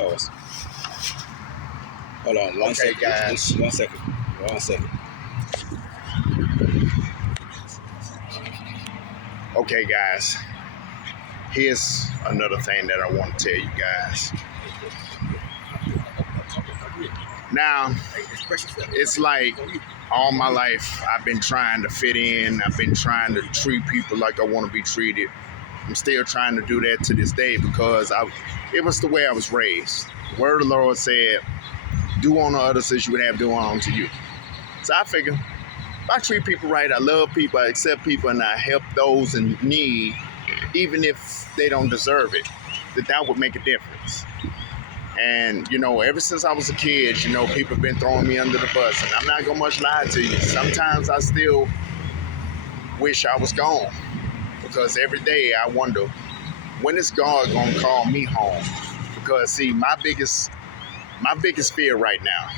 Pause. Hold on, one second, guys. 1 second. 1 second. Okay, guys. Here's another thing that I want to tell you guys. Now, it's like all my life I've been trying to fit in. I've been trying to treat people like I want to be treated. I'm still trying to do that to this day because it was the way I was raised. The word of the Lord said, do unto others as you would have done unto you. So I figure, if I treat people right, I love people, I accept people, and I help those in need, even if they don't deserve it, that would make a difference. And, ever since I was a kid, people have been throwing me under the bus. And I'm not going to much lie to you. Sometimes I still wish I was gone. Because every day I wonder, when is God going to call me home? Because, see, my biggest fear right now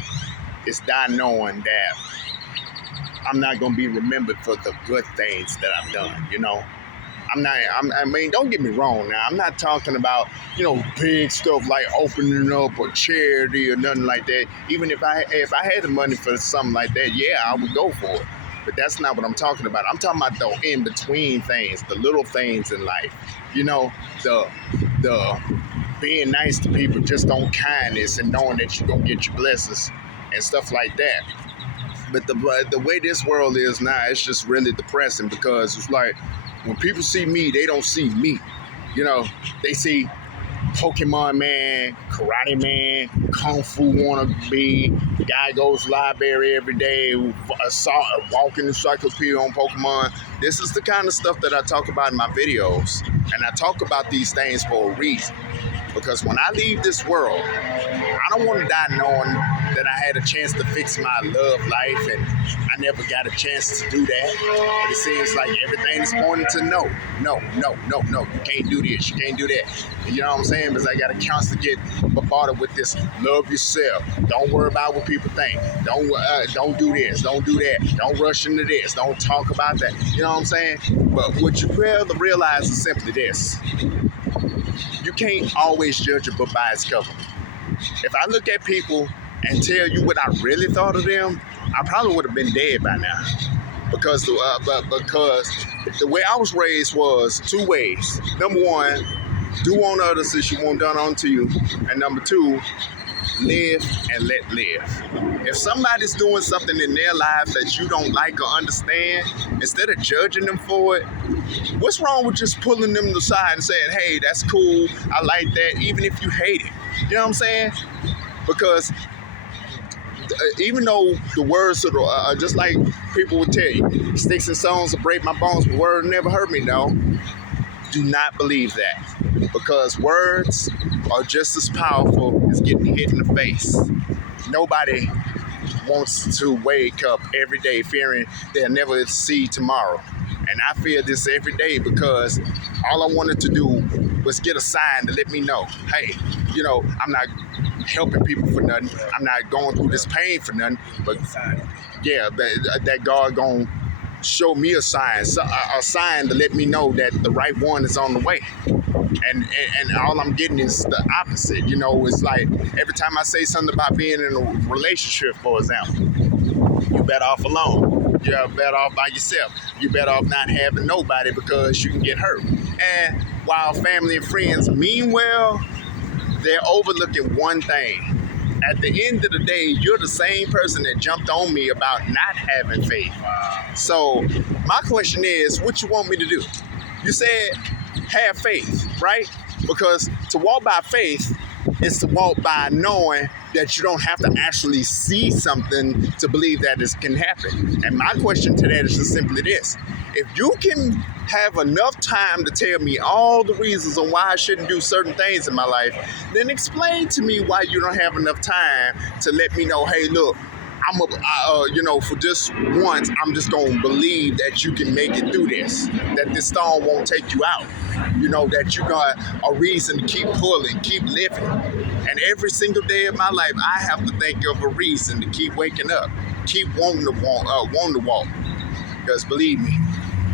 is not knowing that I'm not going to be remembered for the good things that I've done, don't get me wrong now. I'm not talking about, big stuff like opening up a charity or nothing like that. Even if I had the money for something like that, yeah, I would go for it. But that's not what I'm talking about. I'm talking about the in-between things, the little things in life. The being nice to people just on kindness and knowing that you're going to get your blessings and stuff like that. But the way this world is now, it's just really depressing because it's like, when people see me, they don't see me. They see Pokemon Man, Karate Man, Kung Fu wannabe. The guy goes to the library every day, walking encyclopedia on Pokemon. This is the kind of stuff that I talk about in my videos. And I talk about these things for a reason. Because when I leave this world, I don't want to die knowing that I had a chance to fix my love life and I never got a chance to do that. But it seems like everything is pointing to no. You can't do this. You can't do that. You know what I'm saying? Because I got to constantly get bombarded with this love yourself. Don't worry about what people think. Don't do this. Don't do that. Don't rush into this. Don't talk about that. You know what I'm saying? But what you fail to realize is simply this. You can't always judge a book by its cover. If I look at people and tell you what I really thought of them, I probably would have been dead by now. Because the way I was raised was two ways. Number one, do unto others as you want done unto you. And number two, live and let live. If somebody's doing something in their life that you don't like or understand, instead of judging them for it, what's wrong with just pulling them aside and saying, hey, that's cool, I like that, even if you hate it? You know what I'm saying? Because even though the words are just like people would tell you, sticks and stones will break my bones, but word never hurt me, no. Do not believe that. Because words are just as powerful as getting hit in the face. Nobody wants to wake up every day fearing they'll never see tomorrow. And I fear this every day because all I wanted to do was get a sign to let me know, hey, I'm not helping people for nothing. I'm not going through this pain for nothing. But yeah, that God gonna show me a sign to let me know that the right one is on the way. And all I'm getting is the opposite. It's like every time I say something about being in a relationship, for example, you're better off alone. You're better off by yourself. You're better off not having nobody because you can get hurt. And while family and friends mean well, they're overlooking one thing. At the end of the day, you're the same person that jumped on me about not having faith. So my question is, what you want me to do? You said have faith, right? Because to walk by faith is to walk by knowing that you don't have to actually see something to believe that this can happen. And my question to that is just simply this. If you can have enough time to tell me all the reasons on why I shouldn't do certain things in my life, then explain to me why you don't have enough time to let me know, hey, look, for this once, I'm just going to believe that you can make it through this, that this storm won't take you out, that you got a reason to keep pulling, keep living. And every single day of my life, I have to think of a reason to keep waking up, keep wanting to walk. Because believe me,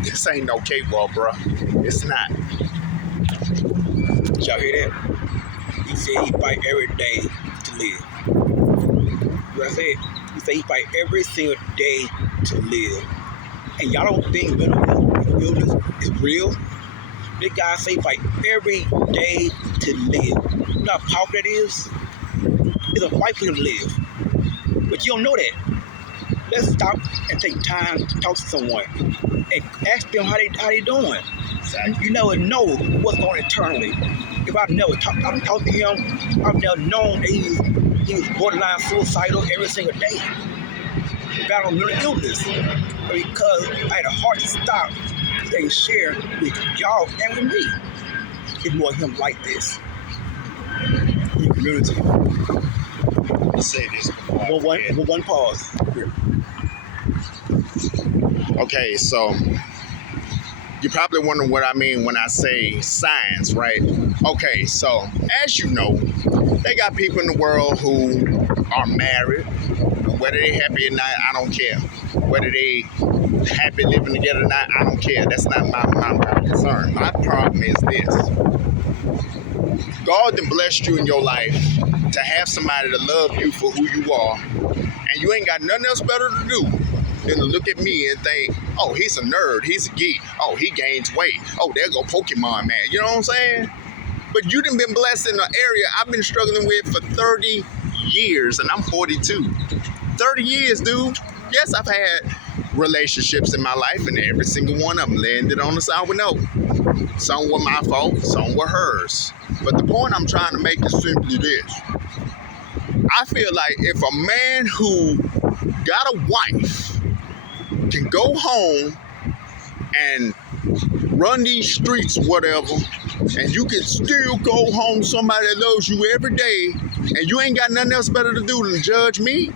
this ain't no cakewalk, bro. It's not. Y'all hear that? said he fight every day to live. What I said? He said he fight every single day to live. And y'all don't think mental illness is real? This guy say he fight every day to live. You know how powerful that is? It's a fight for him to live. But you don't know that. Let's stop and take time to talk to someone and ask them how they doing. Exactly. You never know what's going on internally. If I've never talked to him, I've never known that he was borderline suicidal every single day. Battling mental illness. Because I had a heart to stop and share with y'all and with me. It's more him like this. In the community. Let's say this. One pause. Here. Okay, so you're probably wondering what I mean when I say signs, right? Okay, so as you know, they got people in the world who are married. Whether they happy or not, I don't care. Whether they happy living together or not, I don't care. That's not my concern. My problem is this. God done blessed you in your life to have somebody to love you for who you are, and you ain't got nothing else better to do than to look at me and think, oh, he's a nerd, he's a geek, oh, he gains weight, oh, there go Pokemon Man. You know what I'm saying? But you done been blessed in an area I've been struggling with for 30 years, and I'm 42. 30 years, dude. Yes, I've had relationships in my life, and every single one of them landed on the sour note. Some were my fault, some were hers. But the point I'm trying to make is simply this. I feel like if a man who got a wife can go home and run these streets, whatever, and you can still go home to somebody that loves you every day, and you ain't got nothing else better to do than judge me,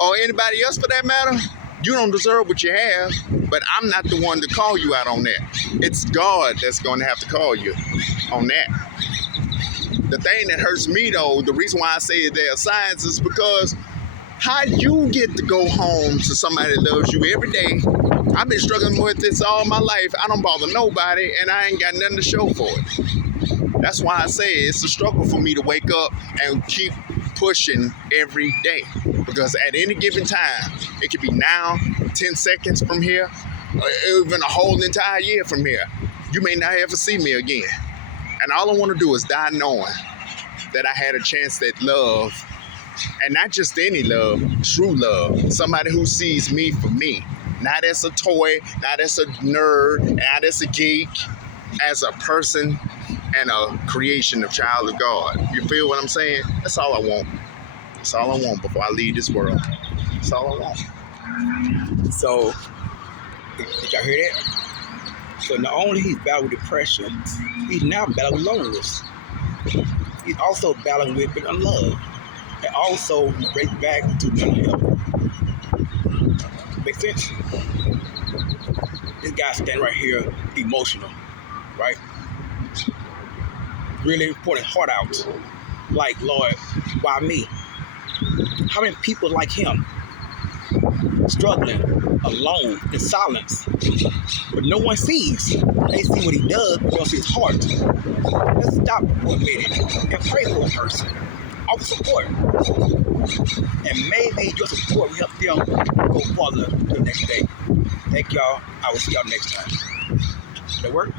or anybody else for that matter, you don't deserve what you have. But I'm not the one to call you out on that. It's God that's going to have to call you on that. The thing that hurts me, though, the reason why I say there are signs is because how you get to go home to somebody that loves you every day. I've been struggling with this all my life. I don't bother nobody, and I ain't got nothing to show for it. That's why I say it's a struggle for me to wake up and keep pushing every day. Because at any given time, it could be now, 10 seconds from here, or even a whole entire year from here. You may not ever see me again. And all I want to do is die knowing that I had a chance at love, and not just any love, true love. Somebody who sees me for me, not as a toy, not as a nerd, not as a geek, as a person and a creation of child of God. You feel what I'm saying? That's all I want. That's all I want before I leave this world. That's all I want. So, did y'all hear that? So not only he's battling with depression, he's now battling with loneliness. He's also battling with unlove. And also break back to mental health. Make sense? This guy standing right here, emotional, right? Really pouring his heart out. Like, Lord, why me? How many people like him? Struggling, alone, in silence. But no one sees. They see what he does, but don't see his heart. Let's stop for a minute and pray for a person. Offer support. And maybe your support will help them go further to the next day. Thank y'all. I will see y'all next time. That work?